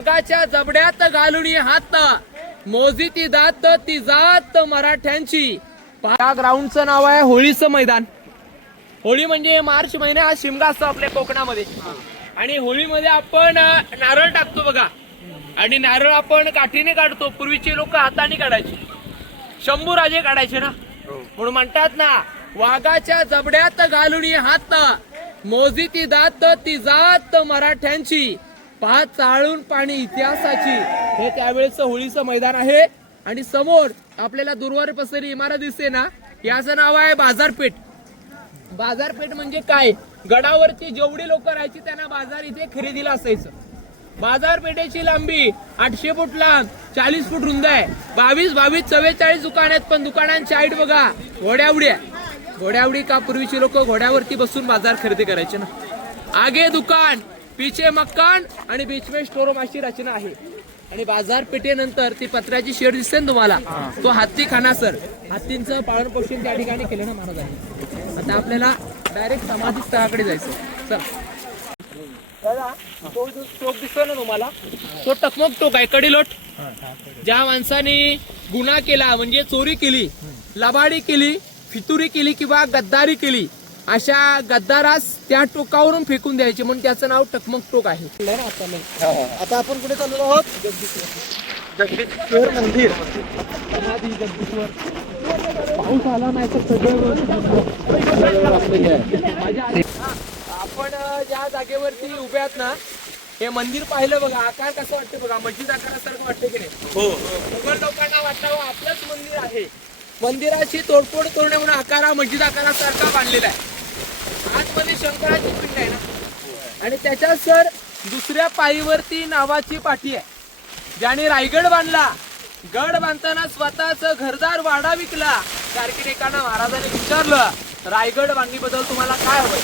वाघाच्या जबड्यात घालून हात मोजी ती दात ती जात मराठ्यांची। या ग्राउंडचं नाव आहे होळीचं मैदान। होळी म्हणजे मार्च महिना हा शिमगा असतो आपल्या कोकणामध्ये आणि होळीमध्ये आपण नारळ टाकतो बघा आणि नारळ आपण काठीने काढतो। पूर्वीचे लोक हाताने काढायचे, शंभू राजे काढायचे ना, म्हणून म्हणतात ना वाघाच्या जबड्यात घालून हात मोजी ती दात ती जात मराठ्यांची। पहा चाळून पाणी इतिहासाची। हे त्यावेळेचं होळीचं मैदान आहे आणि समोर आपल्याला दूरवर पसरलेली इमारत दिसते ना, याचं नाव आहे बाजारपेठ। बाजारपेठ म्हणजे काय? गडावरती जेवढी लोक राहायची त्यांना बाजार इथे खरेदीला असायचं। बाजारपेठेची लांबी 800 फूट लांब, 40 फूट रुंद आहे। 22, 44 दुकान आहेत, पण दुकानांची हाईट बघा घोड्यावडी आहे। घोड्यावडी का? पूर्वीची लोक घोड्यावरती बसून बाजार खरेदी करायचे ना। आगे दुकान, पीछे मकान आणि बीच में स्टोर अशी रचना आहे। आणि बाजारपेठेनंतर ती पत्र्याची शेड दिसते ना तुम्हाला, तो हत्ती खाना सर, हत्तींचं पालन पोषण त्या ठिकाणी केलं ना महाराजांनी। आता आपल्याला डायरेक्ट समाधी स्थळाकडे जायचं। चल तो टोक दिसतो ना तुम्हाला, तो टकमक टोक आहे, कडेलोट। ज्या माणसाने गुन्हा केला म्हणजे चोरी केली, लबाडी केली, फितुरी केली किंवा गद्दारी केली, अशा गद्दारास त्या टोकावरून फेकून द्यायचे, म्हणून त्याचं नाव टकमक टोक आहे। आता आपण कुठे चाललो आहोत? जगदीश्वर मंदिर। पाऊस आला नाही तर आपण ज्या जागेवरती उभे आहात ना, हे मंदिर पाहिलं बघा, आकार कसं वाटतं बघा, मस्जिद आकारासारखं वाटतं की नाही? हो, मुघल लोकांना वाटावं आपलंच मंदिर आहे। मंदिराची तोडफोड करू नये म्हणून आकार हा मस्जिद आकारासारखा बांधलेला आहे। आतमध्ये शंकराची पिंड आहे ना, आणि त्याच्या सर दुसऱ्या पायीवरती नावाची पाठी आहे। ज्याने रायगड बांधला, गड बांधताना स्वतःच घरदार वाडा विकला। कारकिर्दीकांना महाराजांनी विचारलं रायगड बांधणीबद्दल तुम्हाला काय हवंय?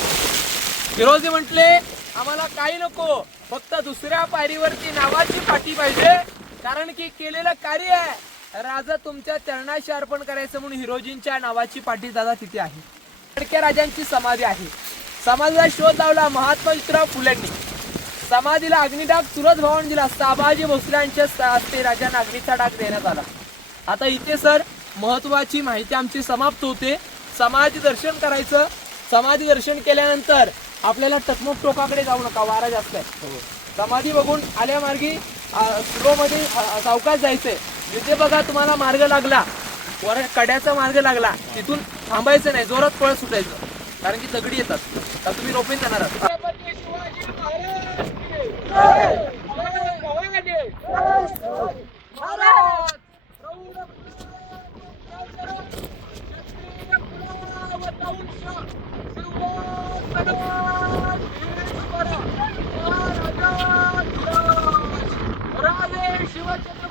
फिरोजी म्हटले आम्हाला काही नको, फक्त दुसऱ्या पायरीवरती नावाची पाठी पाहिजे, कारण की केलेलं कार्य आहे राजा तुमच्या चरणाशी अर्पण करायचं, म्हणून हिरोजींच्या नावाची पाठी दादा तिथे आहे। फडक्या राजांची समाधी आहे। समाधीला शोध लावला महात्मा ज्योतिराव फुलेंनी। समाधीला अग्निडाग चुलत भावांनी दिला, संभाजी भोसल्यांच्या हस्ते राजांना अग्नीचा डाग देण्यात आला। आता इथे सर महत्वाची माहिती आमची समाप्त होते। समाधी दर्शन करायचं। समाधी दर्शन केल्यानंतर आपल्याला टकमक टोकाकडे जाऊ नका, वारा जास्त आहे। समाधी बघून आल्या मार्गी स्लो मध्ये सावकाश जायचंय। जिथे बघा तुम्हाला मार्ग लागला, वर कड्याचा मार्ग लागला, तिथून थांबायचं नाही, जोरात पळ सुटायचं, कारण की दगडी येतात, तर तुम्ही रोपेन जाणार आहात। शिवछत्रपती